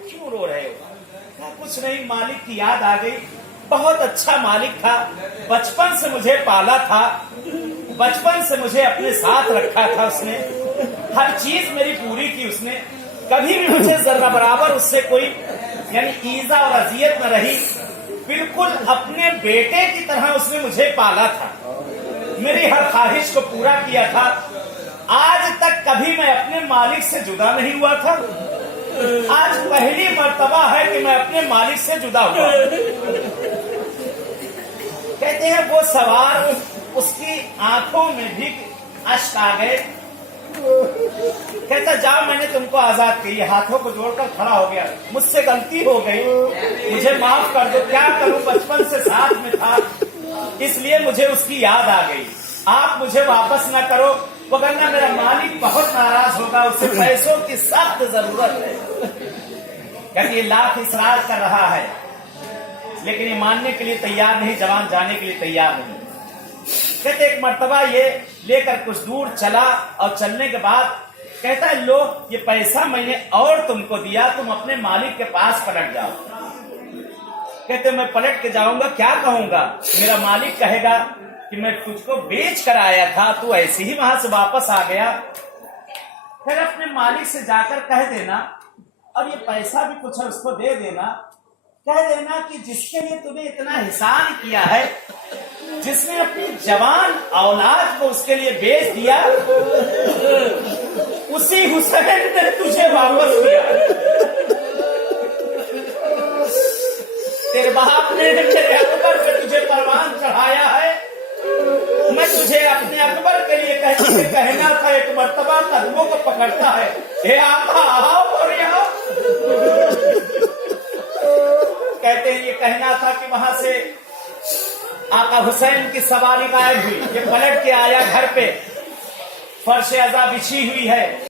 क्यों रो रहे हो? कहा कुछ नहीं, मालिक की याद आ गई। बहुत अच्छा मालिक था, बचपन से मुझे पाला था, बचपन से मुझे अपने साथ रखा था उसने, हर चीज मेरी पूरी की उसने, कभी भी मुझे जरा बराबर उससे कोई यानी ईजा और अजियत न रही। बिल्कुल अपने बेटे की तरह उसने मुझे पाला था, मेरी हर ख्वाहिश को पूरा किया था। आज तक कभी मैं अपने मालिक से जुदा नहीं हुआ था, आज पहली मर्तबा है कि मैं अपने मालिक से जुदा हुआ। कहते हैं वो सवार, उसकी आंखों में भी अश्क आ गए। कहता जाओ, मैंने तुमको आजाद किया, हाथों को जोड़कर खड़ा हो गया, मुझसे गलती हो गई, मुझे माफ कर दो। क्या करूं, बचपन से साथ में था, इसलिए मुझे उसकी याद आ गई। आप मुझे वापस ना करो, वरना मेरा मालिक बहुत नाराज होगा, उसे पैसों की सख्त जरूरत है। कहते ये लाख इसरार कर रहा है, लेकिन ये मानने के लिए तैयार नहीं, जवान जाने के लिए तैयार नहीं। कहते एक मर्तबा ये लेकर कुछ दूर चला, और चलने के बाद कहता है लो ये पैसा मैंने और तुमको दिया, तुम अपने मालिक के पास पलट जाओ। कहते मैं पलट के जाऊंगा, क्या कहूंगा? मेरा मालिक कहेगा कि मैं तुझको बेच कर आया था, तू ऐसे ही वहां से वापस आ गया। फिर अपने मालिक से जाकर कह देना, और ये पैसा भी कुछ है उसको दे देना, कह देना कि जिसके लिए तूने इतना एहसान किया है, जिसने अपनी जवान औलाद को उसके लिए बेच दिया, उसी हुसैन ने तुझे वापस किया। तेरे बाप ने मेरे अकबर पे तुझे परवान चढ़ाया है, मैं तुझे अपने अकबर के लिए कहना था, एक मर्तबा कदमों को पकड़ता है, हे आका आओ और यहाँ। कहते हैं ये कहना था कि वहां से आका हुसैन की सवारी गायब हुई, ये पलट के आया घर पे, फर्श अज़ा बिछी हुई है।